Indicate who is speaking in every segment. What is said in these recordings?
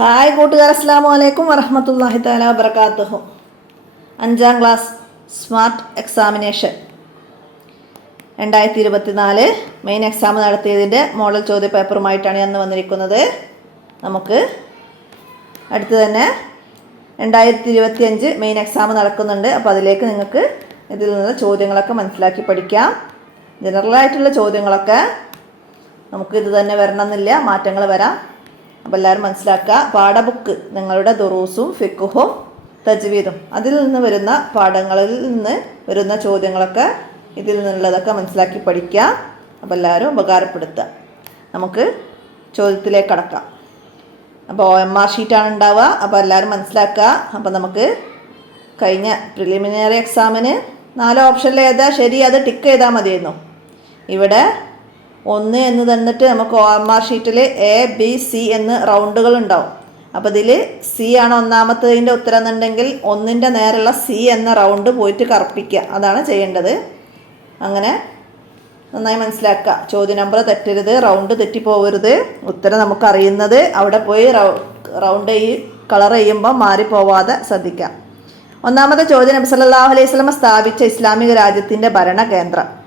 Speaker 1: Hi കൂട്ടുകാർ അസ്സാം വലൈക്കും വറഹമത്തല്ലാഹി താല വബർക്കാത്തുഹു അഞ്ചാം ക്ലാസ് സ്മാർട്ട് എക്സാമിനേഷൻ. രണ്ടായിരത്തി ഇരുപത്തിനാല് മെയിൻ എക്സാം നടത്തിയതിന്റെ മോഡൽ ചോദ്യ പേപ്പറുമായിട്ടാണ് അന്ന് വന്നിരിക്കുന്നത്. നമുക്ക് അടുത്ത് തന്നെ രണ്ടായിരത്തി ഇരുപത്തി അഞ്ച് മെയിൻ എക്സാം നടക്കുന്നുണ്ട്. അപ്പോൾ അതിലേക്ക് നിങ്ങൾക്ക് ഇതിൽ നിന്ന് ചോദ്യങ്ങളൊക്കെ മനസ്സിലാക്കി പഠിക്കാം. ജനറലായിട്ടുള്ള ചോദ്യങ്ങളൊക്കെ നമുക്ക് ഇത് തന്നെ വരണമെന്നില്ല. മാറ്റങ്ങൾ വരാം. അപ്പോൾ എല്ലാവരും മനസ്സിലാക്കുക. പാഠബുക്ക് നിങ്ങളുടെ ദുറൂസും ഫിക്കുഹും തജ്വീദും. അതിൽ നിന്ന് വരുന്ന പാഠങ്ങളിൽ നിന്ന് വരുന്ന ചോദ്യങ്ങളൊക്കെ ഇതിൽ നിന്നുള്ളതൊക്കെ മനസ്സിലാക്കി പഠിക്കുക. അപ്പോൾ എല്ലാവരും ഉപകാരപ്പെടുത്തുക. നമുക്ക് ചോദ്യത്തിലേക്ക് കടക്കാം. അപ്പോൾ എം ആർ ഷീറ്റാണ് ഉണ്ടാവുക. അപ്പോൾ എല്ലാവരും മനസ്സിലാക്കുക. അപ്പോൾ നമുക്ക് കഴിഞ്ഞ പ്രിലിമിനറി എക്സാമിന് നാല് ഓപ്ഷനിൽ ഏതാ ശരി അത് ടിക്ക് ചെയ്താൽ മതിയായിരുന്നു ഇവിടെ ഒന്ന് എന്ന് തന്നിട്ട് നമുക്ക് ഒ എം ആർ ഷീറ്റിൽ എ ബി സി എന്ന് റൗണ്ടുകൾ ഉണ്ടാവും. അപ്പോൾ ഇതിൽ സി ആണ് ഒന്നാമത്തതിന്റെ ഉത്തരം എന്നുണ്ടെങ്കിൽ ഒന്നിന്റെ നേരെയുള്ള സി എന്ന റൗണ്ട് പോയിട്ട് കറുപ്പിക്കുക. അതാണ് ചെയ്യേണ്ടത്. അങ്ങനെ നന്നായി മനസ്സിലാക്കുക. ചോദ്യ നമ്പർ തെറ്റരുത് റൗണ്ട് തെറ്റിപ്പോകരുത് ഉത്തരം നമുക്കറിയുന്നത് അവിടെ പോയി റൗണ്ട് ഈ കളർ ചെയ്യുമ്പോൾ മാറിപ്പോവാതെ ശ്രദ്ധിക്കാം ഒന്നാമത്തെ ചോദ്യം നബി സല്ലല്ലാഹു അലൈഹി വസല്ലം സ്ഥാപിച്ച ഇസ്ലാമിക രാജ്യത്തിന്റെ ഭരണകേന്ദ്രം.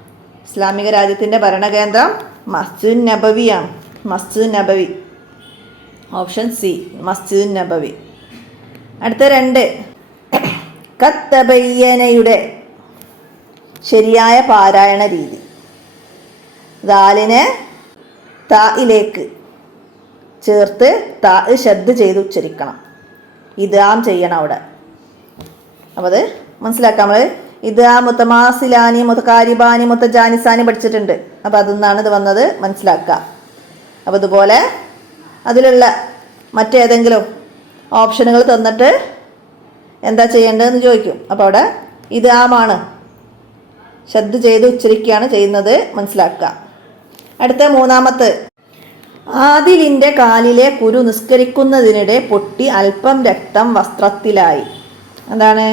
Speaker 1: ഇസ്ലാമിക രാജ്യത്തിന്റെ ഭരണകേന്ദ്രം മസ്ജിദ് നബവിയാണ്. മസ്ജിദ് നബവി. ഓപ്ഷൻ സി മസ്ജിദ് നബവി. അടുത്ത രണ്ട്. കത്തബയ്യനയുടെ ശരിയായ പാരായണ രീതി. ദാലിനെ തായിലേക്ക് ചേർത്ത് താ ശബ്ദ ചെയ്ത് ഉച്ചരിക്കണം. ഇതാം ചെയ്യണം അവിടെ. അപ്പോൾ അത് മനസ്സിലാക്കാം നമ്മൾ ഇത് ആ മുത്തമാസിലാനി മുത്തകാരിബാനി മുത്തജാനിസാനി പഠിച്ചിട്ടുണ്ട്. അപ്പോൾ അതിൽ നിന്നാണ് ഇത് വന്നത് മനസ്സിലാക്കുക. അപ്പോൾ ഇതുപോലെ അതിലുള്ള മറ്റേതെങ്കിലും ഓപ്ഷനുകൾ തന്നിട്ട് എന്താ ചെയ്യേണ്ടതെന്ന് ചോദിക്കും. അപ്പോൾ അവിടെ ഇത് ആമാണ്. ശ്രദ്ധ ചെയ്ത് ഉച്ചരിക്കുകയാണ് ചെയ്യുന്നത് മനസ്സിലാക്കുക. അടുത്ത മൂന്നാമത്തെ. ആദിലിന്റെ കാലിലെ കുരു നിസ്കരിക്കുന്നതിനിടെ പൊട്ടി അല്പം രക്തം വസ്ത്രത്തിലായി. എന്താണ്?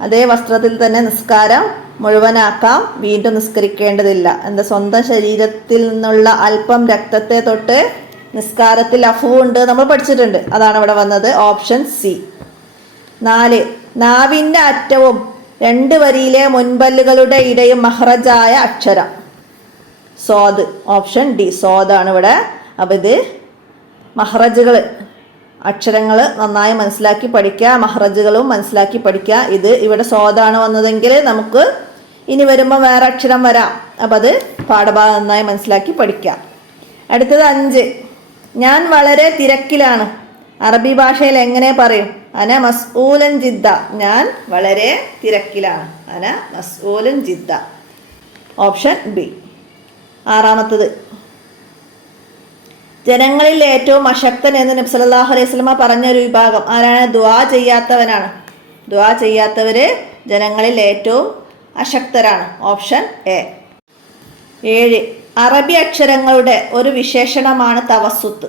Speaker 1: അതേ വസ്ത്രത്തിൽ തന്നെ നിസ്കാരം മുഴുവനാക്കാം വീണ്ടും നിസ്കരിക്കേണ്ടതില്ല. എന്താ സ്വന്തം ശരീരത്തിൽ നിന്നുള്ള അല്പം രക്തത്തെ തൊട്ട് നിസ്കാരത്തിൽ അഫുണ്ട് നമ്മൾ പഠിച്ചിട്ടുണ്ട്. അതാണ് ഇവിടെ വന്നത് ഓപ്ഷൻ സി. നാല് നാവിന്റെ അറ്റവും രണ്ട് വരിയിലെ മുൻപല്ലുകളുടെ ഇടയും മഹ്റജായ അക്ഷരം. സോദ് ഓപ്ഷൻ ഡി. സോദാണ് ഇവിടെ. അപ്പം ഇത് മഹ്റജുകൾ അക്ഷരങ്ങൾ നന്നായി മനസ്സിലാക്കി പഠിക്കുക മഹ്റജുകളും മനസ്സിലാക്കി പഠിക്കുക. ഇത് ഇവിടെ സ്വാദാണ് വന്നതെങ്കിൽ നമുക്ക് ഇനി വരുമ്പോൾ വേറെ അക്ഷരം വരാം. അപ്പം അത് പാഠഭാഗം നന്നായി മനസ്സിലാക്കി പഠിക്കുക. അടുത്തത് അഞ്ച്. ഞാൻ വളരെ തിരക്കിലാണ്. അറബി ഭാഷയിൽ എങ്ങനെ പറയും? അന മസ്ഊലൻ ജിദ്ദ. ഞാൻ വളരെ തിരക്കിലാണ്. അന മസ്ഊലൻ ജിദ്ദ. Option B. ആറാമത്തത്. ജനങ്ങളിൽ ഏറ്റവും അശക്തൻ എന്ന് നബി സല്ലല്ലാഹു അലൈഹി പറഞ്ഞ ഒരു വിഭാഗം. ആരാണ്? ദുആ ചെയ്യാത്തവനാണ്. ദുആ ചെയ്യാത്തവര് ജനങ്ങളിൽ ഏറ്റവും അശക്തരാണ്. Option A. ഏഴ്. അറബി അക്ഷരങ്ങളുടെ ഒരു വിശേഷണമാണ് തവസ്സുത്ത്.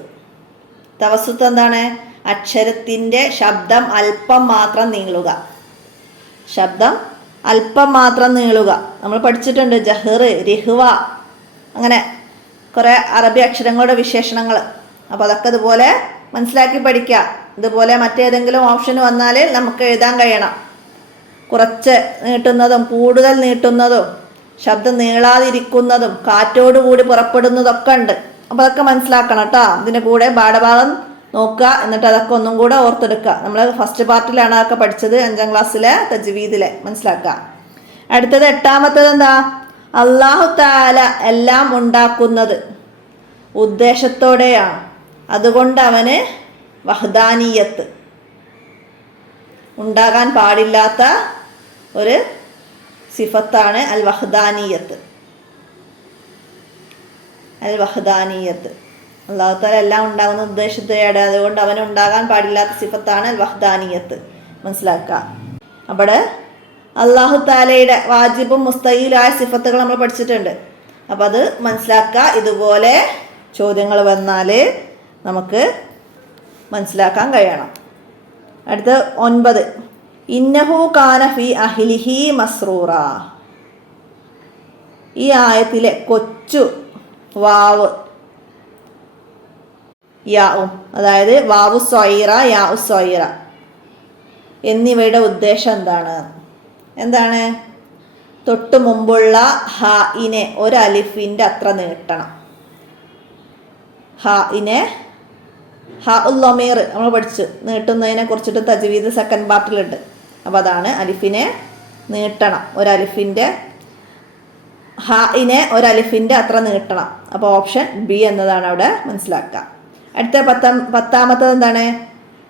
Speaker 1: തവസ്സുത്ത് എന്താണ്? അക്ഷരത്തിന്റെ ശബ്ദം അല്പം മാത്രം നീളുക. ശബ്ദം അല്പം മാത്രം നീളുക. നമ്മൾ പഠിച്ചിട്ടുണ്ട് ജഹർ രിഹ്വ അങ്ങനെ കുറേ അറബി അക്ഷരങ്ങളുടെ വിശേഷണങ്ങൾ അപ്പോൾ അതൊക്കെ ഇതുപോലെ മനസ്സിലാക്കി പഠിക്കുക ഇതുപോലെ മറ്റേതെങ്കിലും ഓപ്ഷൻ വന്നാൽ നമുക്ക് എഴുതാൻ കഴിയണം. കുറച്ച് നീട്ടുന്നതും കൂടുതൽ നീട്ടുന്നതും ശബ്ദം നീളാതിരിക്കുന്നതും കാറ്റോടുകൂടി പുറപ്പെടുന്നതൊക്കെ ഉണ്ട്. അപ്പോൾ അതൊക്കെ മനസ്സിലാക്കണം കേട്ടോ ഇതിന്റെ കൂടെ പാഠഭാഗം നോക്കുക എന്നിട്ട് അതൊക്കെ ഒന്നും കൂടെ ഓർത്തെടുക്കുക നമ്മൾ ഫസ്റ്റ് പാർട്ടിലാണ് അതൊക്കെ പഠിച്ചത്. അഞ്ചാം ക്ലാസ്സിലെ തജ്വീദിലെ. മനസ്സിലാക്കുക അടുത്തത് എട്ടാമത്തത് എന്താ? അള്ളാഹു താല എല്ലാം ഉണ്ടാക്കുന്നത് ഉദ്ദേശത്തോടെയാണ് അതുകൊണ്ട് അവന് വഹദാനീയത്ത്. ഉണ്ടാകാൻ പാടില്ലാത്ത ഒരു സിഫത്താണ് അൽ വഹദാനീയത്ത് അൽ വഹദാനീയത്ത് അള്ളാഹു താല എല്ലാം ഉണ്ടാകുന്ന ഉദ്ദേശത്തോടെ അതുകൊണ്ട് അവന് ഉണ്ടാകാൻ പാടില്ലാത്ത സിഫത്താണ് അൽ വഹദാനീയത്ത് മനസ്സിലാക്കുക അവിടെ അള്ളാഹു താലയുടെ വാജിബും മുസ്തയിലായ സിഫത്തുകൾ നമ്മൾ പഠിച്ചിട്ടുണ്ട്. അപ്പം അത് മനസ്സിലാക്കുക ഇതുപോലെ ചോദ്യങ്ങൾ വന്നാൽ നമുക്ക് മനസ്സിലാക്കാൻ കഴിയണം. അടുത്ത ഒൻപത്. ഇന്നഹു കാന ഫി അഹിലിഹി മസ്റൂറ. ഈ ആയത്തിലെ കൊച്ചു വാവ്. യാവും അതായത് വാവു സ്വൈറ യാവു സ്വൈറ. എന്നിവയുടെ ഉദ്ദേശം എന്താണ്? എന്താണ്? തൊട്ട് മുമ്പുള്ള ഹ ഇനെ ഒരു അലിഫിന്റെ അത്ര നീട്ടണം. ഹ ഇനെ ഹ ഉല്ലൊമീർ നമ്മൾ പഠിച്ചു. നീട്ടുന്നതിനെ കുറിച്ചിട്ട് തജ്വീദ് സെക്കൻഡ് പാർട്ടിലുണ്ട് അപ്പോൾ അതാണ് അലിഫിനെ നീട്ടണം. ഒരു അലിഫിന്റെ ഹ ഇനെ ഒരു അലിഫിന്റെ അത്ര നീട്ടണം. അപ്പോൾ ഓപ്ഷൻ ബി എന്നതാണ് അവിടെ മനസ്സിലാക്കുക. അടുത്ത പത്താം പത്താമത്തത് എന്താണ്?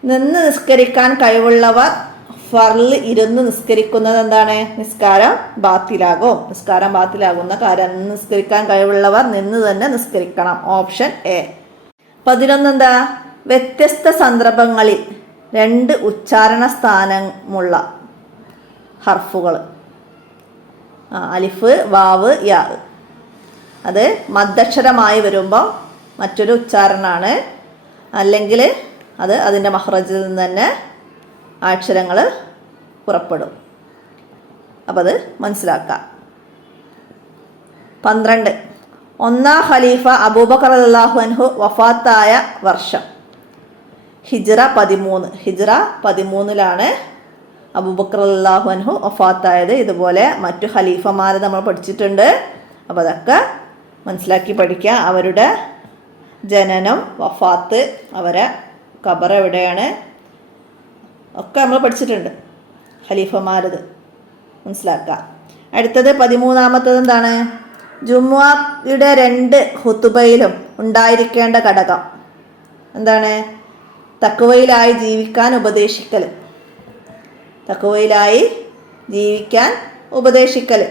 Speaker 1: നിന്ന് നിസ്കരിക്കാൻ കഴിവുള്ളവർ ഫർൽ ഇരുന്ന് നിസ്കരിക്കുന്നത് എന്താണ്? നിസ്കാരം ബാത്തിലാകും. നിസ്കാരം ബാത്തിലാകുന്ന കാര്യം നിസ്കരിക്കാൻ കഴിവുള്ളവർ നിന്ന് തന്നെ നിസ്കരിക്കണം. Option A. പതിനൊന്നെന്താ? വ്യത്യസ്ത സന്ദർഭങ്ങളിൽ രണ്ട് ഉച്ചാരണ സ്ഥാനമുള്ള ഹർഫുകൾ. അലിഫ് വാവ് യാ. അത് മദ്ദക്ഷരമായി വരുമ്പോൾ മറ്റൊരു ഉച്ചാരണമാണ് അല്ലെങ്കിൽ അത് അതിന്റെ മഹ്റജിൽ നിന്ന് തന്നെ അക്ഷരങ്ങൾ പുറപ്പെടും. അപ്പോൾ അത് മനസ്സിലാക്കാം. പന്ത്രണ്ട്. ഒന്നാം ഖലീഫ അബൂബക്കർ അള്ളാഹു അൻഹു വഫാത്തായ വർഷം. ഹിജ്റ പതിമൂന്ന്. ഹിജ്റ പതിമൂന്നിലാണ് അബൂബക്കർ അള്ളാഹു അൻഹു വഫാത്തായത്. ഇതുപോലെ മറ്റു ഖലീഫമാരെ നമ്മൾ പഠിച്ചിട്ടുണ്ട്. അപ്പോൾ അതൊക്കെ മനസ്സിലാക്കി പഠിക്കുക അവരുടെ ജനനം വഫാത്ത് അവരെ ഖബർ എവിടെയാണ് ഒക്കെ നമ്മൾ പഠിച്ചിട്ടുണ്ട്. ഖലീഫമാരത്. മനസ്സിലാക്കുക അടുത്തത് പതിമൂന്നാമത്തത് എന്താണ്? ജുമുഅയുടെ രണ്ട് ഹുത്തുബയിലും ഉണ്ടായിരിക്കേണ്ട ഘടകം. എന്താണ്? തക്കുവയിലായി ജീവിക്കാൻ ഉപദേശിക്കൽ. തക്കുവയിലായി ജീവിക്കാൻ ഉപദേശിക്കൽ.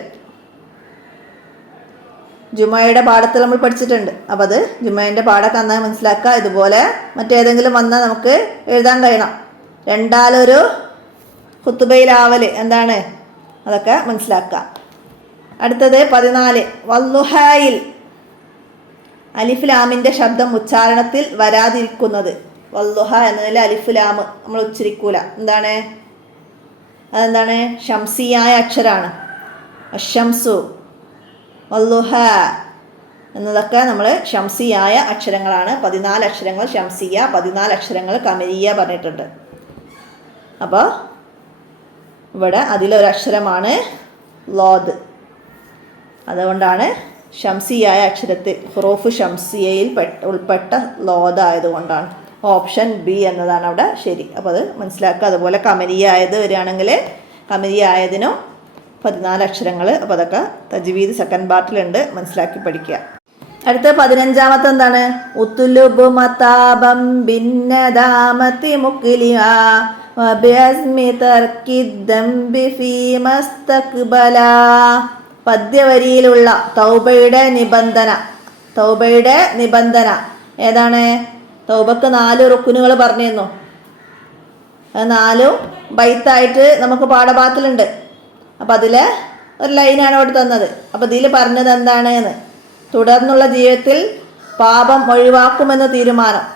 Speaker 1: ജുമയുടെ പാഠത്തിൽ നമ്മൾ പഠിച്ചിട്ടുണ്ട്. അപ്പം അത് ജുമയുടെ പാഠമൊക്കെ നന്നായി മനസ്സിലാക്കുക ഇതുപോലെ മറ്റേതെങ്കിലും വന്നാൽ നമുക്ക് എഴുതാൻ കഴിയണം. രണ്ടാലൊരു കുത്തുബയിലാവൽ എന്താണ്? അതൊക്കെ മനസ്സിലാക്കുക. അടുത്തത് പതിനാല്. വല്ലുഹായിൽ അലിഫ്ലാമിന്റെ ശബ്ദം ഉച്ചാരണത്തിൽ വരാതിരിക്കുന്നത്. വല്ലുഹ എന്നതിൽ അലിഫുലാമ് നമ്മൾ ഉച്ചരിക്കൂല. എന്താണ്? അതെന്താണ്? ഷംസിയായ അക്ഷരാണ്. അഷംസു വല്ലുഹ എന്നതൊക്കെ നമ്മൾ ഷംസിയായ അക്ഷരങ്ങളാണ്. പതിനാല് അക്ഷരങ്ങൾ ഷംസിയ പതിനാല് അക്ഷരങ്ങൾ കമരിയ പറഞ്ഞിട്ടുണ്ട്. അപ്പോൾ ഇവിടെ അതിലൊരു അക്ഷരമാണ് ലോദ്. അതുകൊണ്ടാണ് ഷംസിയായ അക്ഷരത്തിൽ ഹുറോഫ് ഷംസിയയിൽ പെട്ട ഉൾപ്പെട്ട ലോദ് ആയതുകൊണ്ടാണ്. ഓപ്ഷൻ ബി എന്നതാണ് അവിടെ ശരി. അപ്പോൾ അത് മനസ്സിലാക്കുക. അതുപോലെ കമരിയ ആയത് വരികയാണെങ്കിൽ കമരിയ ആയതിനും പതിനാല് അക്ഷരങ്ങൾ. അപ്പോൾ അതൊക്കെ തജ്വീദ് സെക്കൻഡ് പാർട്ടിലുണ്ട് മനസ്സിലാക്കി പഠിക്കുക. അടുത്ത പതിനഞ്ചാമത്തെ എന്താണ്? ഉത്തുലുബു മതാബം ഭിന്നദാമത്തി മുക്കിലിയ പദ്യവരിയിലുള്ള തൗബയുടെ നിബന്ധന. തൗബയുടെ നിബന്ധന. ഏതാണ്? തൗബക്ക് നാല് റുക്കുനുകൾ പറഞ്ഞിരുന്നു. നാലും ബൈത്തായിട്ട് നമുക്ക് പാഠഭാഗത്തിലുണ്ട്. അപ്പം അതിൽ ഒരു ലൈനാണ് അവിടെ തന്നത്. അപ്പം ഇതിൽ പറഞ്ഞത് എന്താണ് എന്ന്. തുടർന്നുള്ള ജീവിതത്തിൽ പാപം ഒഴിവാക്കുമെന്ന് തീരുമാനം.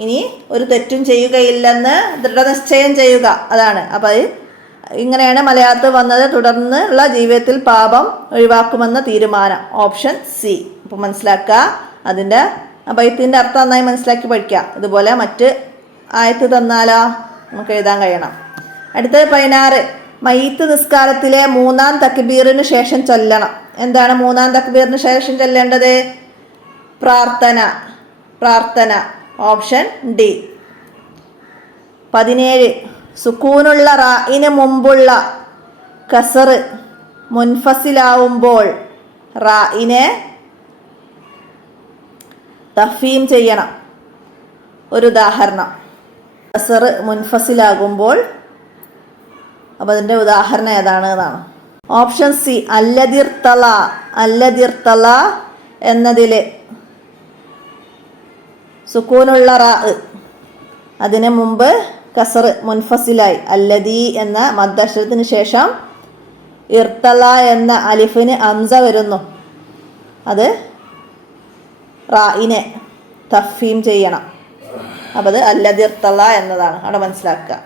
Speaker 1: ഇനി ഒരു തെറ്റും ചെയ്യുകയില്ലെന്ന് ദൃഢനിശ്ചയം ചെയ്യുക. അതാണ്. അപ്പോൾ ഇങ്ങനെയാണ് മലയാളത്ത് വന്നത്. തുടർന്ന് ഉള്ള ജീവിതത്തിൽ പാപം ഒഴിവാക്കുമെന്ന തീരുമാനം. Option C. അപ്പോൾ മനസ്സിലാക്കുക അതിന്റെ ബൈത്തിന്റെ അർത്ഥം നന്നായി മനസ്സിലാക്കി പഠിക്കുക ഇതുപോലെ മറ്റ് ആയത്ത് തന്നാലോ? നമുക്ക് എഴുതാൻ കഴിയണം. അടുത്തത് പതിനാറ്. മയ്യത്ത് നിസ്കാരത്തിലെ മൂന്നാം തക്ബീറിന് ശേഷം ചൊല്ലണം. എന്താണ് മൂന്നാം തക്ബീറിന് ശേഷം ചൊല്ലേണ്ടത്? പ്രാർത്ഥന. പ്രാർത്ഥന. Option D. പതിനേഴ്. സുക്കൂനുള്ള റായിന് മുമ്പുള്ള കസറ് മുൻഫസിലാവുമ്പോൾ റായിനെ തഫീം ചെയ്യണം. ഒരു ഉദാഹരണം. കസർ മുൻഫസിലാകുമ്പോൾ അപ്പോൾ അതിന്റെ ഉദാഹരണം ഏതാണ് എന്നാണ്. ഓപ്ഷൻ സി അല്ലതിർത്തല അല്ലതിർത്തല എന്നതിൽ സുക്കൂനുള്ള റാ. അതിന് മുമ്പ് കസർ മുൻഫസിലായി. അല്ലദി എന്ന മദ്ദക്ഷരത്തിന് ശേഷം ഇർത്തല എന്ന അലിഫിന് അംസ വരുന്നു. അത് റായിനെ തഫീം ചെയ്യണം. അപ്പോൾ അത് അല്ലതിർത്തല എന്നതാണ്. അവിടെ മനസ്സിലാക്കുക.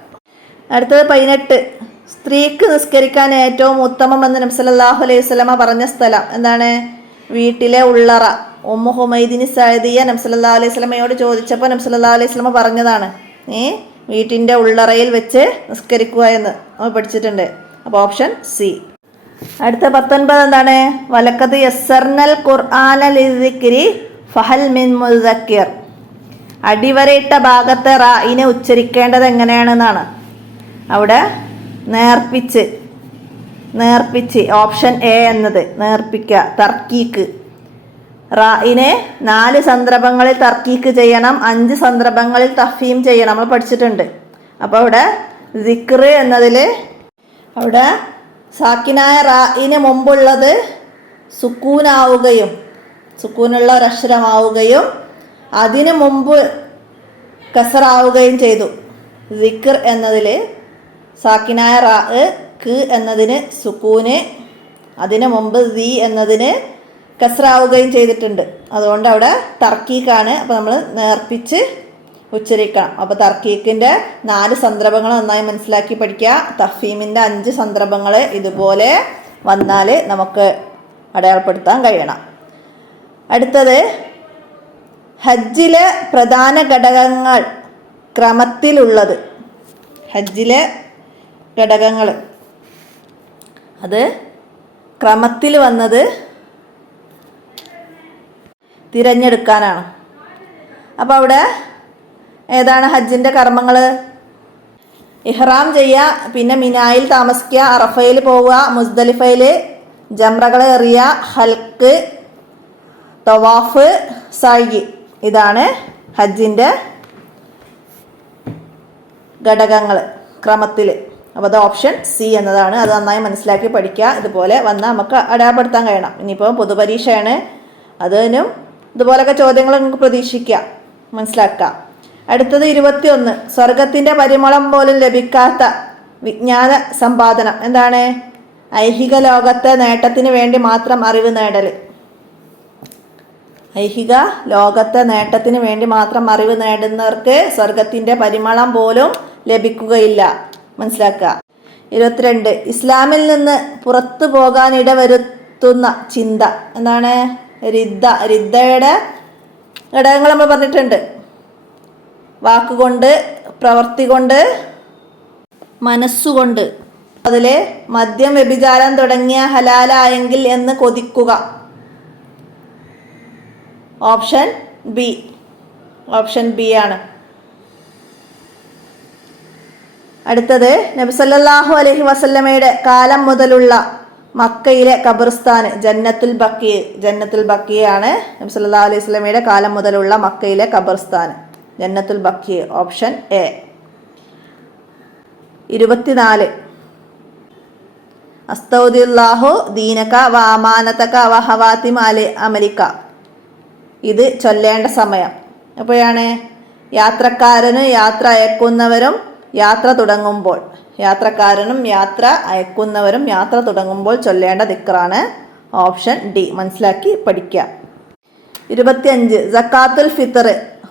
Speaker 1: അടുത്തത് പതിനെട്ട്. സ്ത്രീക്ക് നിസ്കരിക്കാൻ ഏറ്റവും ഉത്തമം എന്ന് നബ്സലാഹു അലൈഹി സ്വലമ പറഞ്ഞ സ്ഥലം എന്താണ്? വീട്ടിലെ ഉള്ളറ ഉമ്മു ഹുമൈദിനി സൈദിയ നംസല്ലാ അലൈഹി സ്വലമയോട് ചോദിച്ചപ്പോൾ നംസല്ലാ അലൈഹി സ്വലമ പറഞ്ഞതാണ് ഏ വീട്ടിന്റെ ഉള്ളറയിൽ വെച്ച് നിസ്കരിക്കുക എന്ന്. നമ്മൾ പഠിച്ചിട്ടുണ്ട്. അപ്പോൾ ഓപ്ഷൻ സി. അടുത്ത പത്തൊൻപത് എന്താണ്? വലക്കത്ത് യസ്സർനൽ ഖുർആാനിക്കിരി ഫഹൽ മിൻ മുസക്കിർ അടിവരയിട്ട ഭാഗത്തെ റായിനെ ഉച്ചരിക്കേണ്ടത് എങ്ങനെയാണെന്നാണ്. അവിടെ നേർപ്പിച്ച് നേർപ്പിച്ച് ഓപ്ഷൻ എ എന്നത് നേർപ്പിക്കുക തർക്കീക്ക്. റായിനെ നാല് സന്ദർഭങ്ങളിൽ തർക്കീക്ക് ചെയ്യണം അഞ്ച് സന്ദർഭങ്ങളിൽ തഫീം ചെയ്യണം. നമ്മൾ പഠിച്ചിട്ടുണ്ട്. അപ്പോൾ അവിടെ ദിക്റ് എന്നതിൽ അവിടെ സാക്കിനായ റായിന് മുമ്പുള്ളത് സുക്കൂനാവുകയും സുക്കൂനുള്ള ഒരക്ഷരമാവുകയും അതിനു മുമ്പ് കസറാവുകയും ചെയ്തു. ദിക്ർ എന്നതിൽ സാക്കിനായ റാ ക് എന്നതിന് സുക്കൂന് അതിനു മുമ്പ് ദി എന്നതിന് കസറാവുകയും ചെയ്തിട്ടുണ്ട്. അതുകൊണ്ട് അവിടെ തർക്കീക്കാണ് അപ്പോൾ നമ്മൾ നേർപ്പിച്ച് ഉച്ചരിക്കണം. അപ്പോൾ തർക്കീക്കിന്റെ നാല് സന്ദർഭങ്ങൾ നന്നായി മനസ്സിലാക്കി പഠിക്കുക. തഫീമിന്റെ അഞ്ച് സന്ദർഭങ്ങൾ ഇതുപോലെ വന്നാൽ നമുക്ക് അടയാളപ്പെടുത്താൻ കഴിയണം. അടുത്തത് ഹജ്ജിലെ പ്രധാന ഘടകങ്ങൾ ക്രമത്തിലുള്ളത്. ഹജ്ജിലെ ഘടകങ്ങൾ അത് ക്രമത്തിൽ വന്നത് തിരഞ്ഞെടുക്കാനാണ്. അപ്പോൾ അവിടെ ഏതാണ് ഹജ്ജിന്റെ കർമ്മങ്ങൾ ഇഹ്റാം ചെയ്യുക പിന്നെ മിനായിൽ താമസിക്കുക അറഫയിൽ പോവുക മുസ്ദലിഫയിൽ ജംറകളെ എറിയുക ഹൽക്ക് തവാഫ് സായി ഇതാണ് ഹജ്ജിന്റെ ഘടകങ്ങൾ ക്രമത്തിൽ അപ്പോൾ അത് ഓപ്ഷൻ സി എന്നതാണ്. അത് നന്നായി മനസ്സിലാക്കി പഠിക്കുക ഇതുപോലെ വന്നാൽ നമുക്ക് അടയാളപ്പെടുത്താൻ കഴിയണം. ഇനിയിപ്പോൾ പൊതുപരീക്ഷയാണ്. അതിനും ഇതുപോലൊക്കെ ചോദ്യങ്ങൾ നിങ്ങൾക്ക് പ്രതീക്ഷിക്കാം. മനസ്സിലാക്കാം. അടുത്തത് ഇരുപത്തിയൊന്ന്. സ്വർഗത്തിന്റെ പരിമളം പോലും ലഭിക്കാത്ത വിജ്ഞാന സമ്പാദനം. എന്താണ്? ഐഹിക ലോകത്തെ നേട്ടത്തിന് വേണ്ടി മാത്രം അറിവ് നേടൽ ഐഹിക ലോകത്തെ നേട്ടത്തിന് വേണ്ടി മാത്രം അറിവ് നേടുന്നവർക്ക് സ്വർഗത്തിന്റെ പരിമളം പോലും ലഭിക്കുകയില്ല. മനസ്സിലാക്കുക. ഇരുപത്തിരണ്ട്. ഇസ്ലാമിൽ നിന്ന് പുറത്തു പോകാൻ ഇടവരുത്തുന്ന ചിന്ത. എന്താണ്? റിദ്ദ റിദ്ദയുടെ ഘടകങ്ങൾ നമ്മൾ പറഞ്ഞിട്ടുണ്ട്. വാക്കുകൊണ്ട് പ്രവർത്തി കൊണ്ട് മനസ്സുകൊണ്ട്. അതിൽ മദ്യം വ്യഭിചാരം തുടങ്ങിയ ഹലാലായെങ്കിൽ എന്ന് കൊതിക്കുക. Option B. ഓപ്ഷൻ ബി ആണ്. അടുത്തത് നബിസല്ലാഹു അലഹി വസല്ലമയുടെ കാലം മുതലുള്ള മക്കയിലെ ഖബർസ്ഥാൻ ജന്നത്തുൽ ബക്കി ജന്നത്തുൽ ബക്കിയാണ് നബി സല്ലാ അലൈഹി സ്വലമിയുടെ കാലം മുതലുള്ള മക്കയിലെ ഖബർസ്ഥാൻ. ജന്നത്തുൽ ബക്കി ഓപ്ഷൻ എ. ഇരുപത്തിനാല്. അസ്തൗദില്ലാഹു ദീനക വാമാനതക വഹവാത്തി അലി അമരിക്ക. ഇത് ചൊല്ലേണ്ട സമയം. എപ്പോഴാണ്? യാത്രക്കാരന് യാത്ര അയക്കുന്നവരും യാത്ര തുടങ്ങുമ്പോൾ. യാത്രക്കാരനും യാത്ര അയക്കുന്നവരും യാത്ര തുടങ്ങുമ്പോൾ ചൊല്ലേണ്ട ദിക്റാണ് ഓപ്ഷൻ ഡി. മനസ്സിലാക്കി പഠിക്കുക ഇരുപത്തിയഞ്ച്. സക്കാത്തുൽ ഫിത്തർ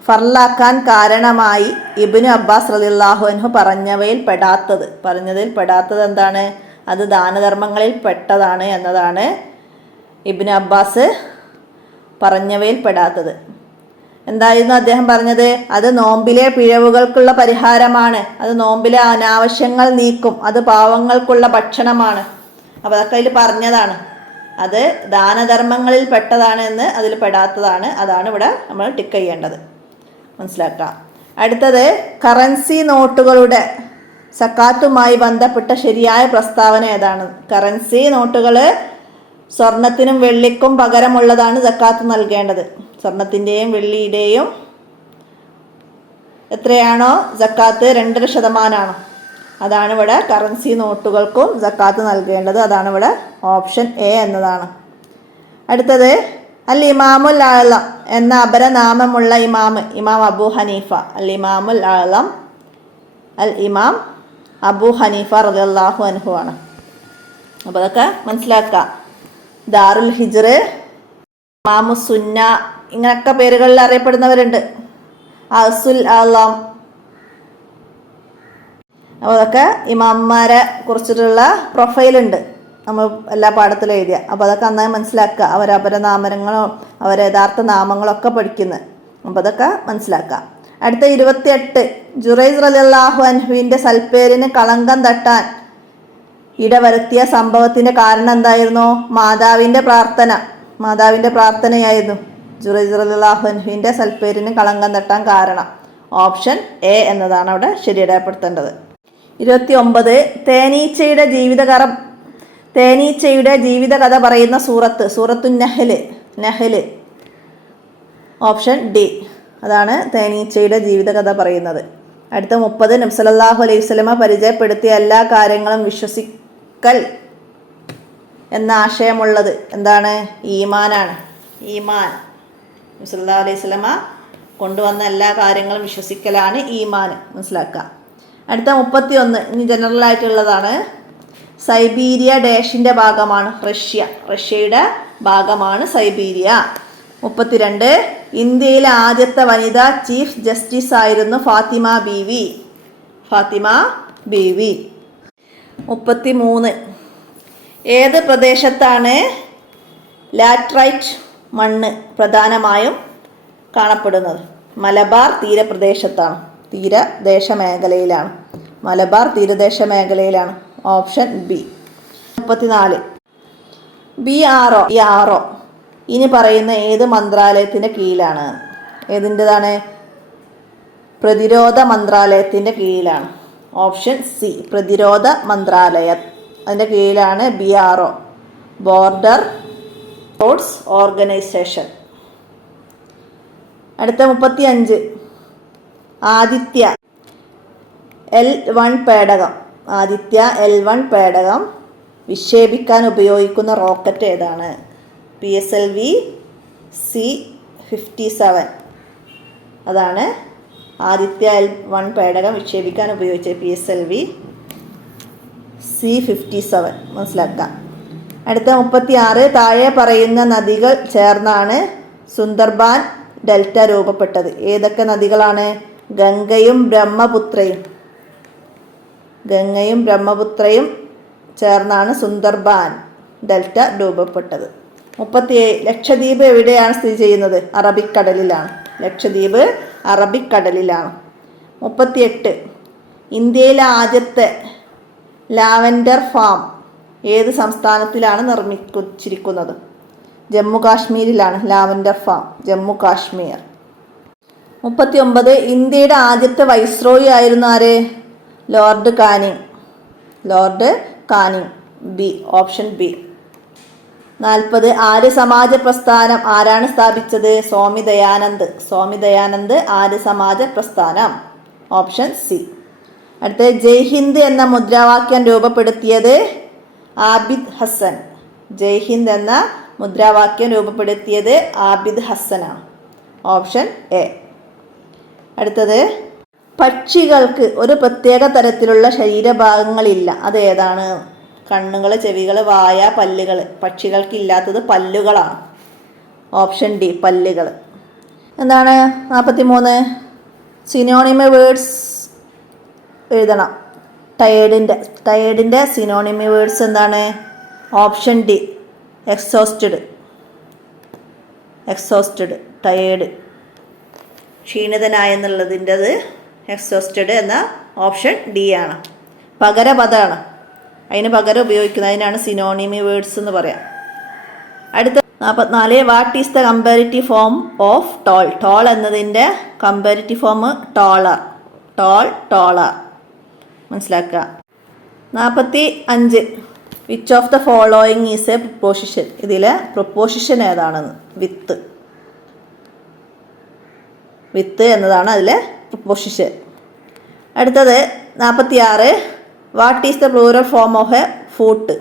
Speaker 1: ഫർലാക്കാൻ കാരണമായി ഇബിനു അബ്ബാസ് റളിയല്ലാഹു അൻഹു പറഞ്ഞവയിൽ പെടാത്തത്. പറഞ്ഞതിൽ പെടാത്തത് എന്താണ്? അത് ദാനധർമ്മങ്ങളിൽ പെട്ടതാണ് എന്നതാണ് ഇബിനു അബ്ബാസ് പറഞ്ഞവയിൽ പെടാത്തത്. എന്തായിരുന്നു അദ്ദേഹം പറഞ്ഞത്? അത് നോമ്പിലെ പിഴവുകൾക്കുള്ള പരിഹാരമാണ്. അത് നോമ്പിലെ അനാവശ്യങ്ങൾ നീക്കും. അത് പാവങ്ങൾക്കുള്ള ഭക്ഷണമാണ്. അപ്പോൾ അതൊക്കെ അതിൽ പറഞ്ഞതാണ്. അത് ദാനധർമ്മങ്ങളിൽ പെട്ടതാണ് എന്ന് അതിൽ പെടാത്തതാണ്. അതാണ് ഇവിടെ നമ്മൾ ടിക്ക് ചെയ്യേണ്ടത്. മനസ്സിലാക്കാം. അടുത്തത് കറൻസി നോട്ടുകളുടെ സക്കാത്തുമായി ബന്ധപ്പെട്ട ശരിയായ പ്രസ്താവന ഏതാണ്? കറൻസി നോട്ടുകൾ സ്വർണത്തിനും വെള്ളിക്കും പകരമുള്ളതാണ് സക്കാത്ത് നൽകേണ്ടത്. സ്വർണത്തിന്റെയും വെള്ളിയുടെയും എത്രയാണോ? ജക്കാത്ത് രണ്ടര ശതമാനമാണ് അതാണ് ഇവിടെ കറൻസി നോട്ടുകൾക്കും ജക്കാത്ത് നൽകേണ്ടത്. അതാണ് ഇവിടെ ഓപ്ഷൻ എ എന്നതാണ്. അടുത്തത് അൽ ഇമാമുൽ ആളം എന്ന അപരനാമമുള്ള ഇമാം ഇമാം അബു ഹനീഫ. അൽ ഇമാമുൽ ആളം അൽ ഇമാം അബു ഹനീഫ റളിയല്ലാഹു അൻഹു ആണ്. അപ്പോൾ അതൊക്കെ മനസ്സിലാക്കുക ദാറുൽ ഹിജ്ർ ഇമാമു സുന്ന ഇങ്ങനൊക്കെ പേരുകളിൽ അറിയപ്പെടുന്നവരുണ്ട്. അസുൽ അലാം അപ്പോൾ അതൊക്കെ ഇമാമ്മാരെ കുറിച്ചിട്ടുള്ള പ്രൊഫൈലുണ്ട് നമ്മൾ എല്ലാ പാഠത്തിലും എഴുതിയ. അപ്പോൾ അതൊക്കെ നന്നായി മനസ്സിലാക്കുക. അവർ അവരെ യഥാർത്ഥ നാമങ്ങളൊക്കെ പഠിക്കുന്നത് അപ്പോൾ അതൊക്കെ മനസ്സിലാക്കുക. അടുത്ത ഇരുപത്തിയെട്ട്. ജുറൈസ് റലിയല്ലാഹു അൻഹുവിന്റെ സൽപ്പേരിന് കളങ്കം തട്ടാൻ ഇടവരുത്തിയ സംഭവത്തിന്റെ കാരണം എന്തായിരുന്നു? മാതാവിന്റെ പ്രാർത്ഥന. മാതാവിന്റെ പ്രാർത്ഥനയായിരുന്നു. അൻഹുവിന്റെ സൽപ്പേരിന് കളങ്കം തട്ടാൻ കാരണം. ഓപ്ഷൻ എ എന്നതാണ് അവിടെ ശരിയിടപ്പെടുത്തേണ്ടത് ഇരുപത്തി ഒമ്പത് തേനീച്ചയുടെ ജീവിതകറ തേനീച്ചയുടെ ജീവിതകഥ പറയുന്ന സൂറത്ത് സൂറത്തു നെഹൽ നെഹൽ ഓപ്ഷൻ ഡി അതാണ് തേനീച്ചയുടെ ജീവിതകഥ പറയുന്നത്. അടുത്ത മുപ്പത് നബ്സലല്ലാഹു അലൈഹി വസ്ലമ പരിചയപ്പെടുത്തിയ എല്ലാ കാര്യങ്ങളും വിശ്വസിക്കൽ എന്ന ആശയമുള്ളത് എന്താണ്? ഈമാനാണ്. ഈമാൻ. നബ്സല്ലാ അലൈഹി സ്വലമ കൊണ്ടുവന്ന എല്ലാ കാര്യങ്ങളും വിശ്വസിക്കലാണ് ഈമാൻ മനസ്സിലാക്കുക അടുത്ത മുപ്പത്തി ഒന്ന് ഇനി ജനറൽ ആയിട്ടുള്ളതാണ്. സൈബീരിയ ഡാഷിന്റെ ഭാഗമാണ്. റഷ്യ. റഷ്യയുടെ ഭാഗമാണ് സൈബീരിയ. മുപ്പത്തിരണ്ട് ഇന്ത്യയിലെ ആദ്യത്തെ വനിതാ ചീഫ് ജസ്റ്റിസ് ആയിരുന്നു ഫാത്തിമ ബി വി ഫാത്തിമ ബി വി മുപ്പത്തി മൂന്ന് ഏത് പ്രദേശത്താണ് ലാറ്റ്റൈറ്റ് മണ്ണ് പ്രധാനമായും കാണപ്പെടുന്നത്. മലബാർ തീരപ്രദേശത്താണ്. തീരദേശ മേഖലയിലാണ് മലബാർ തീരദേശ മേഖലയിലാണ് ഓപ്ഷൻ ബി. മുപ്പത്തിനാല്. B R O. ഈ ആർ ഒ. ഇനി പറയുന്ന ഏത് മന്ത്രാലയത്തിന്റെ കീഴിലാണ്? ഏതിന്റെതാണ്? പ്രതിരോധ മന്ത്രാലയത്തിന്റെ കീഴിലാണ്. Option C. പ്രതിരോധ മന്ത്രാലയം. അതിന്റെ കീഴിലാണ് B R O. Border roads organisation അടുത്ത മുപ്പത്തി അഞ്ച് ആദിത്യ എൽ വൺ പേടകം. ആദിത്യ എൽ വൺ പേടകം വിക്ഷേപിക്കാൻ ഉപയോഗിക്കുന്ന റോക്കറ്റ് ഏതാണ്? P S L V C fifty seven അതാണ് ആദിത്യ എൽ വൺ പേടകം വിക്ഷേപിക്കാൻ ഉപയോഗിച്ച P S L V C fifty seven മനസ്സിലാക്കാം അടുത്ത മുപ്പത്തി ആറ് താഴെ പറയുന്ന നദികൾ ചേർന്നാണ് സുന്ദർബാൻ ഡെൽറ്റ രൂപപ്പെട്ടത്. ഏതൊക്കെ നദികളാണ്? ഗംഗയും ബ്രഹ്മപുത്രയും. ഗംഗയും ബ്രഹ്മപുത്രയും ചേർന്നാണ് സുന്ദർബാൻ ഡെൽറ്റ രൂപപ്പെട്ടത്. മുപ്പത്തിയേഴ് ലക്ഷദ്വീപ് എവിടെയാണ് സ്ഥിതി ചെയ്യുന്നത്? അറബിക്കടലിലാണ്. ലക്ഷദ്വീപ് അറബിക്കടലിലാണ്. മുപ്പത്തിയെട്ട്. ഇന്ത്യയിലെ ആദ്യത്തെ ലാവൻഡർ ഫാം ഏത് സംസ്ഥാനത്തിലാണ് നിർമ്മിച്ചിരിക്കുന്നത്? ജമ്മു കാശ്മീരിലാണ് ലാവൻഡർ ഫാം ജമ്മു കാശ്മീർ മുപ്പത്തി ഒമ്പത് ഇന്ത്യയുടെ ആദ്യത്തെ വൈസ്രോയി ആയിരുന്നു ആര്? Lord Canning. Lord Canning B option B. നാൽപ്പത് ആര്യ സമാജ പ്രസ്ഥാനം ആരാണ് സ്ഥാപിച്ചത്? സ്വാമി ദയാനന്ദ്. സ്വാമി ദയാനന്ദ് ആര്യ സമാജ പ്രസ്ഥാനം. Option C. അടുത്തത് ജയ് ഹിന്ദ് എന്ന മുദ്രാവാക്യം രൂപപ്പെടുത്തിയത് ആബിദ് ഹസൻ ജയ് ഹിന്ദ് എന്ന മുദ്രാവാക്യം രൂപപ്പെടുത്തിയത് ആബിദ് ഹസനാണ് ഓപ്ഷൻ എ. അടുത്തത്. പക്ഷികൾക്ക് ഒരു പ്രത്യേക തരത്തിലുള്ള ശരീരഭാഗങ്ങളില്ല. അത് ഏതാണ്? കണ്ണുകൾ ചെവികൾ വായ പല്ലുകൾ പക്ഷികൾക്ക് ഇല്ലാത്തത് പല്ലുകളാണ്. ഓപ്ഷൻ ഡി പല്ലുകൾ എന്താണ് നാൽപ്പത്തി മൂന്ന് സിനോണിമ വേർഡ്സ് എഴുതണം. ടയേർഡിന്റെ ടയേർഡിന്റെ സിനോണിമി വേർഡ്സ് എന്താണ്? Option D exhausted exhausted tired ക്ഷീണിതനായെന്നുള്ളതിന്റെത് exhausted എന്ന ഓപ്ഷൻ ഡി ആണ്. പകരപദമാണ് അതിന് പകരം ഉപയോഗിക്കുന്നത്. അതിനാണ് സിനോണിമി വേർഡ്സ് എന്ന് പറയാം. അടുത്ത നാൽപ്പത്തിനാല് what is the comparative form of tall tall എന്നതിന്റെ comparative form taller tall taller മനസ്സിലാക്കുക. നാൽപ്പത്തി അഞ്ച് which of the following is a preposition ഇതിലെ പ്രൊപ്പോസിഷൻ ഏതാണെന്ന്? വിത്ത് വിത്ത് എന്നതാണ് അതിലെ പ്രൊപ്പോസിഷൻ അടുത്തത് നാൽപ്പത്തി ആറ് what is the plural form of a foot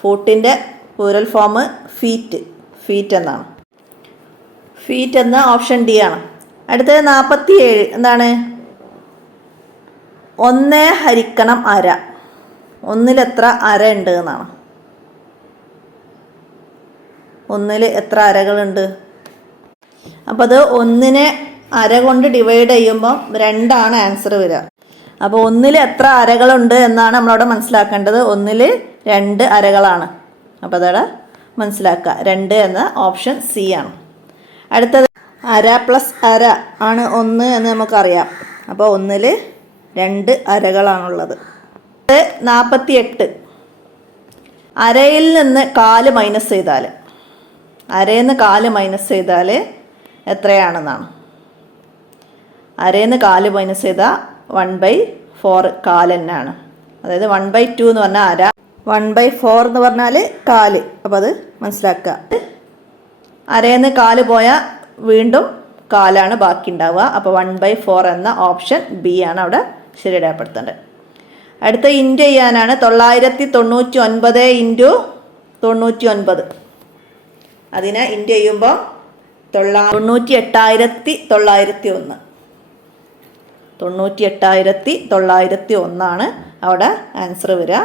Speaker 1: ഫൂട്ടിന്റെ plural form feet feet എന്നാണ്. ഫീറ്റ് എന്ന ഓപ്ഷൻ ഡി ആണ്. അടുത്തത് നാൽപ്പത്തി ഏഴ് എന്താണ്? ഒന്നേ ഹരിക്കണം അര. ഒന്നിലെത്ര അര ഉണ്ട് എന്നാണ്. ഒന്നിൽ എത്ര അരകളുണ്ട്? അപ്പോൾ അത് ഒന്നിനെ അര കൊണ്ട് ഡിവൈഡ് ചെയ്യുമ്പം രണ്ടാണ് ആൻസർ വരിക. അപ്പോൾ ഒന്നിൽ എത്ര അരകളുണ്ട് എന്നാണ് നമ്മളവിടെ മനസ്സിലാക്കേണ്ടത്. ഒന്നിൽ രണ്ട് അരകളാണ്. അപ്പോൾ അതവിടെ മനസ്സിലാക്കുക. രണ്ട് എന്ന ഓപ്ഷൻ സി ആണ്. അടുത്തത് അര പ്ലസ് അര ആണ് ഒന്ന് എന്ന് നമുക്കറിയാം. അപ്പോൾ ഒന്നിൽ രണ്ട് അരകളാണുള്ളത്. നാൽപ്പത്തി എട്ട് അരയിൽ നിന്ന് കാൽ മൈനസ് ചെയ്താൽ അരയിൽ നിന്ന് കാൽ മൈനസ് ചെയ്താൽ എത്രയാണെന്നാണ്. അരയിൽ നിന്ന് കാൽ മൈനസ് ചെയ്താൽ വൺ ബൈ ഫോർ കാൽ അതായത് വൺ ബൈ ടു എന്ന് പറഞ്ഞാൽ അര വൺ ബൈ ഫോർ എന്ന് പറഞ്ഞാൽ കാൽ. അപ്പോൾ അത് മനസ്സിലാക്കുക. അരയിൽ നിന്ന് കാൽ പോയാൽ വീണ്ടും കാലാണ് ബാക്കി ഉണ്ടാവുക അപ്പോൾ വൺ ബൈ ഫോർ എന്ന ഓപ്ഷൻ ബി ആണ് അവിടെ ശരിയിടപ്പെടുത്തേണ്ടത് അടുത്ത ഇന്റു ചെയ്യാനാണ് തൊള്ളായിരത്തി തൊണ്ണൂറ്റി ഒൻപത് ഇന്റു തൊണ്ണൂറ്റി ഒൻപത് അതിനെ ഇന്റു ചെയ്യുമ്പോൾ തൊള്ളാ തൊണ്ണൂറ്റി എട്ടായിരത്തി തൊള്ളായിരത്തി ഒന്ന് തൊണ്ണൂറ്റി എട്ടായിരത്തി തൊള്ളായിരത്തി ഒന്നാണ് അവിടെ ആൻസർ വരിക.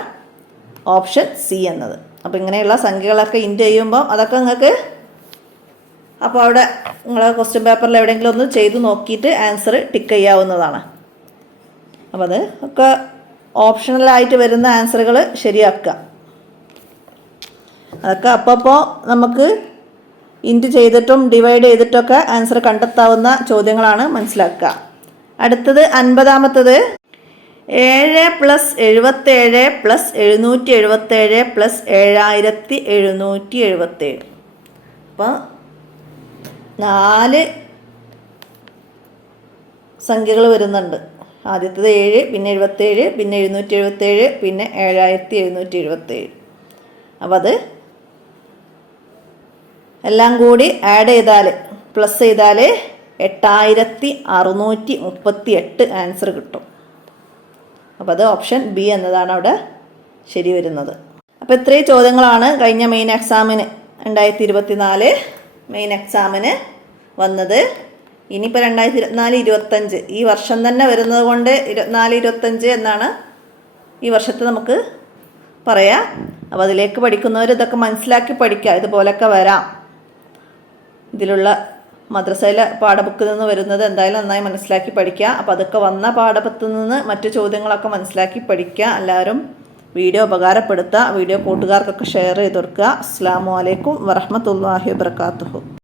Speaker 1: ഓപ്ഷൻ സി എന്നത്. അപ്പോൾ ഇങ്ങനെയുള്ള സംഖ്യകളൊക്കെ ഇന്റു ചെയ്യുമ്പോൾ അതൊക്കെ നിങ്ങൾക്ക് അപ്പോൾ അവിടെ നിങ്ങളെ ക്വസ്റ്റ്യൻ പേപ്പറിൽ എവിടെയെങ്കിലും ഒന്ന് ചെയ്ത് നോക്കിയിട്ട് ആൻസർ ടിക്ക് ചെയ്യാവുന്നതാണ്. അപ്പോൾ അത് ഒക്കെ ഓപ്ഷണലായിട്ട് വരുന്ന ആൻസറുകൾ ശരിയാക്കുക. അതൊക്കെ അപ്പോൾ നമുക്ക് ഇന്റ് ചെയ്തിട്ടും ഡിവൈഡ് ചെയ്തിട്ടൊക്കെ ആൻസർ കണ്ടെത്താവുന്ന ചോദ്യങ്ങളാണ് മനസ്സിലാക്കുക. അടുത്തത് അൻപതാമത്തത് ഏഴ് പ്ലസ് എഴുപത്തേഴ് പ്ലസ് എഴുന്നൂറ്റി എഴുപത്തേഴ് പ്ലസ് ഏഴായിരത്തി എഴുന്നൂറ്റി എഴുപത്തേഴ് അപ്പോൾ നാല് സംഖ്യകൾ വരുന്നുണ്ട്. ആദ്യത്തത് ഏഴ് പിന്നെ എഴുപത്തേഴ് പിന്നെ എഴുന്നൂറ്റി എഴുപത്തേഴ് പിന്നെ ഏഴായിരത്തി എഴുന്നൂറ്റി എഴുപത്തേഴ് അപ്പോൾ അത് എല്ലാം കൂടി ആഡ് ചെയ്താൽ പ്ലസ് ചെയ്താൽ എട്ടായിരത്തി അറുന്നൂറ്റി മുപ്പത്തി എട്ട് ആൻസർ കിട്ടും. അപ്പോൾ അത് ഓപ്ഷൻ ബി എന്നതാണ് അവിടെ ശരി വരുന്നത്. അപ്പോൾ ഇത്രയും ചോദ്യങ്ങളാണ് കഴിഞ്ഞ മെയിൻ എക്സാമിന് രണ്ടായിരത്തി ഇരുപത്തി നാല് മെയിൻ എക്സാമിന് വന്നത്. ഇനിയിപ്പോൾ രണ്ടായിരത്തി ഇരുപത്തിനാല് ഇരുപത്തഞ്ച്. ഈ വർഷം തന്നെ വരുന്നത് കൊണ്ട് ഇരുപത്തിനാല് ഇരുപത്തഞ്ച് എന്നാണ് ഈ വർഷത്തെ നമുക്ക് പറയാം. അപ്പോൾ അതിലേക്ക് പഠിക്കുന്നവർ ഇതൊക്കെ മനസ്സിലാക്കി പഠിക്കുക ഇതുപോലൊക്കെ വരാം. ഇതിലുള്ള മദ്രസയിലെ പാഠബുക്കിൽ നിന്ന് വരുന്നത് എന്തായാലും നന്നായി മനസ്സിലാക്കി പഠിക്കുക അപ്പോൾ അതൊക്കെ വന്ന പാഠപുത്തിൽ നിന്ന് മറ്റു ചോദ്യങ്ങളൊക്കെ മനസ്സിലാക്കി പഠിക്കുക എല്ലാവരും വീഡിയോ ഉപകാരപ്പെടുത്തുക വീഡിയോ കൂട്ടുകാർക്കൊക്കെ ഷെയർ ചെയ്ത് കൊടുക്കുക അസ്സാം വലൈക്കും വറഹമത്തല്ലാഹി വാബർക്കാത്തുഹു